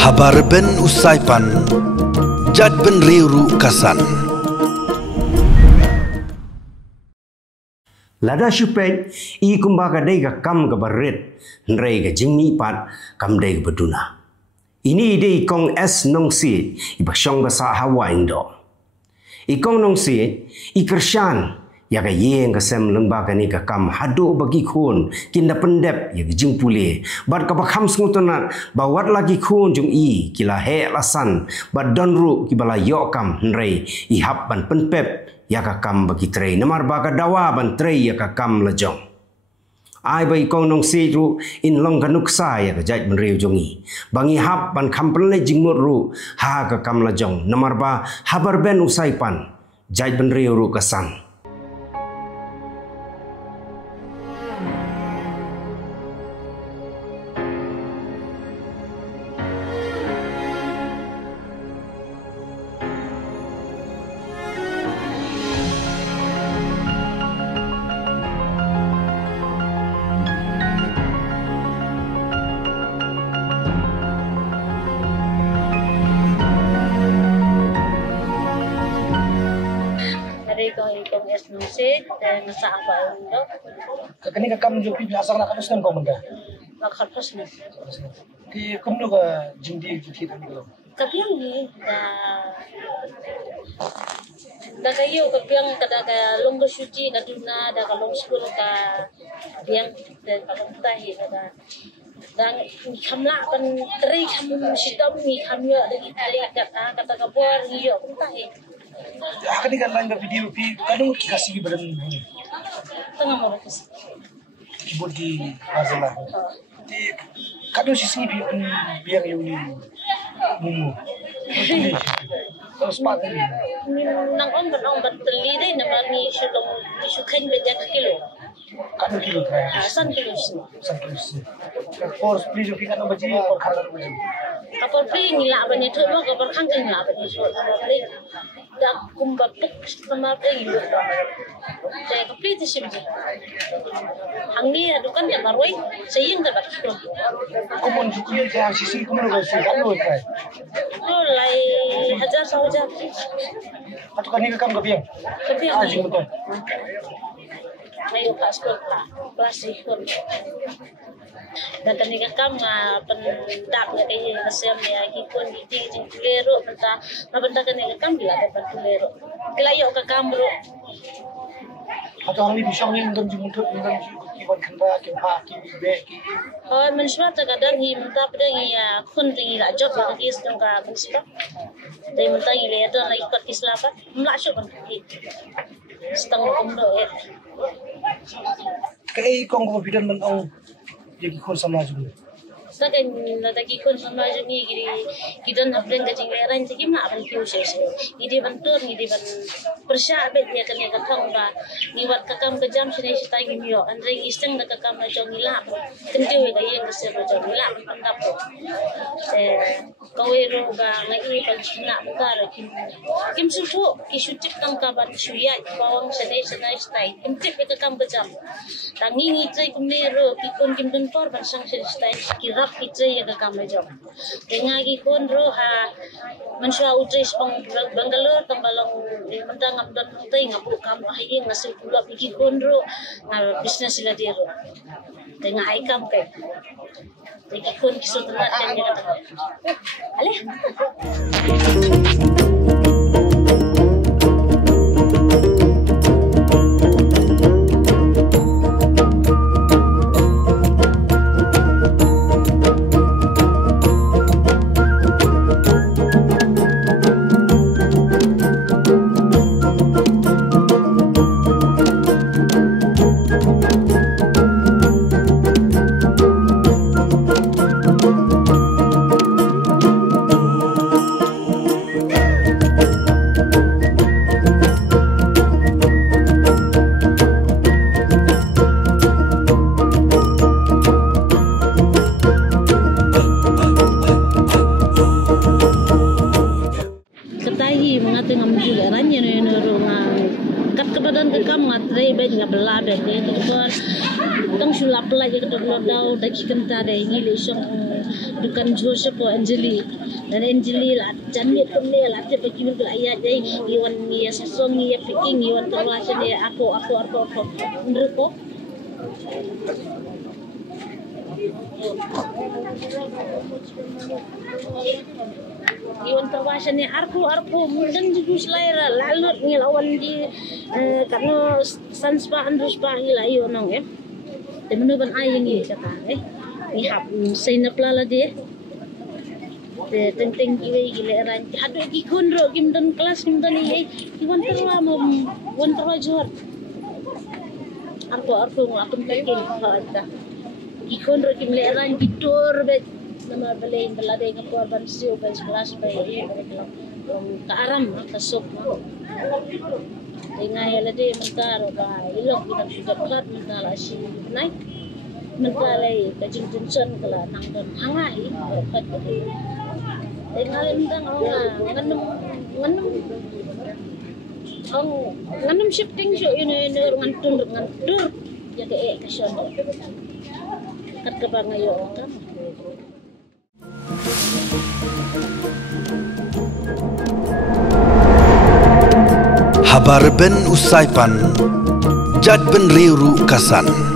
Habar ben usaipan, jad ben riuru kasan. Lada syupek, i kumbaga dai ga kam ga baret, nrei ga jingni pat, kam dai ga beduna. Ini dai kong es nong si, i basyong basa hawa indo. I kong nong si, i kersyan, ya ga yeng ga sem lembaga ni ga kam hadu bagi kun, kinda pendep ya ga jing pule. Bad ka bakham sengutunat, bawat lagi kun jung i, kila he lasan, bad donru kibala yok kam nrei, i hap ban penpep, ya ka kam bagi trei namar baga dawa ban trei ya ka kam lejong ai bai kong nong si ru in long kanuk sa ya ka jait ban riu jongi bangi hap ban kam penle jingmut ru ha ka kam lejong namar ba habar ben usai pan jait ban riu ru kasan. Kong es nusik dan masak apa untuk kini kakam jopi biasa nak kapus kan kau menda nak harus nih di kumno ka jindi jopi kan kalau kapiang ni dah kayu kapiang kada ka longgo suci kaduna dah ka long school ka kapiang dan kalong tahi kada dan kamla kan teri kam sidam ni kamya dari ali kata kabor iyo tahi akan ikan lain video pi kadang kasih badan tengah mau kasih keyboard di masalah di kadang sisi biar yang ni mumu terus pakai nang on teli deh nama ni sulong bejak kilo kadang kilo terakhir san kilo force please joki kadang baji or khalar baji kapal pring nila bani tu lo kapal kangkeng nila bani tu kapal pring dak kumbapuk sama pring itu saya kapal itu sih hangi adukan ya baroi sayang tak betul kumun jukuni saya sisi kumun bersih kan lo terakhir tu lai hajar sahaja atau kan ini kam kapiang kapiang betul Nayo ka school pa, klase ko. Dan kaniga kam nga pendak nga kay kasem ya gikon giti jing tulero benta nabenta kaniga kam bila dapat tulero. Kilayo ka kamro. Atau hari bisang ni mungkin jumutut mungkin kiban kanda kimpa kibe ki. Oh manusia terkadang hi minta pada ya kun tinggi la job ka kis dong ka manusia. Dai minta ile do na ikut kislapa. Mlasyok kan ki. Setengah kumdo ya. Kay kong ko bidan man ang yung kon sama juga. Sakan natagi kon sama jeni giri kidan hapden ka jingleran sigi ma ban kiu se idi bantur idi ban persya bet ya kan ya katong ba ni wat kakam ka jam sine sitai gimyo andre iseng na kakam na jong ila kentiu ga yeng ka se ba jong ila pandap kawero ba ngai pan sina bukara kim sufu ki sutip kang ka ban suya bawang sene sitai kim tip ka kakam ka jam tangi ngi tsai kumero ki kon kim dun por ban sang sitai kirap kita ya ke kamar jom. Dengan lagi kon ro ha manusia utris Bangalore tambalong mentang amdan mutai ngapu kam hayi ngasih pula pergi kon ro bisnes sila dia ro. Dengan aikam ke. Pergi kon kisah telat dan dia kata. Aleh. Tang sulap lagi ke dalam daun daki kenta deh ngili song dukan Joseph Anjali dan Anjali lah jangan kemle lah te bagi mun ayat deh iwan ni sesong ni picking iwan terwasa deh aku menurut ko iwan terwasa ni arku dan juga selera lalut ngelawan di karena sanspa andruspa ngila iwan nong ya. Temen ban ayang ni kata ni hap sainap lala dia teng gile ran hadu ki kundro kim dan kelas kim dan ni iwan terwa johor arko ngakun pekin ada ki kundro kim le ran gitor bet nama belain belade ngapor ban siu ban kelas bayi ka aram ka sop Ingai ala de mentar ba ilok kita sudah berat mental asi naik mental ai kajing tension kala nang dan hangai kat ingai mentang nganum shifting so ini ngantur ya ke kasion kat ka ba ngayo kam Habar ben usai pan, jad ben riuru kasan.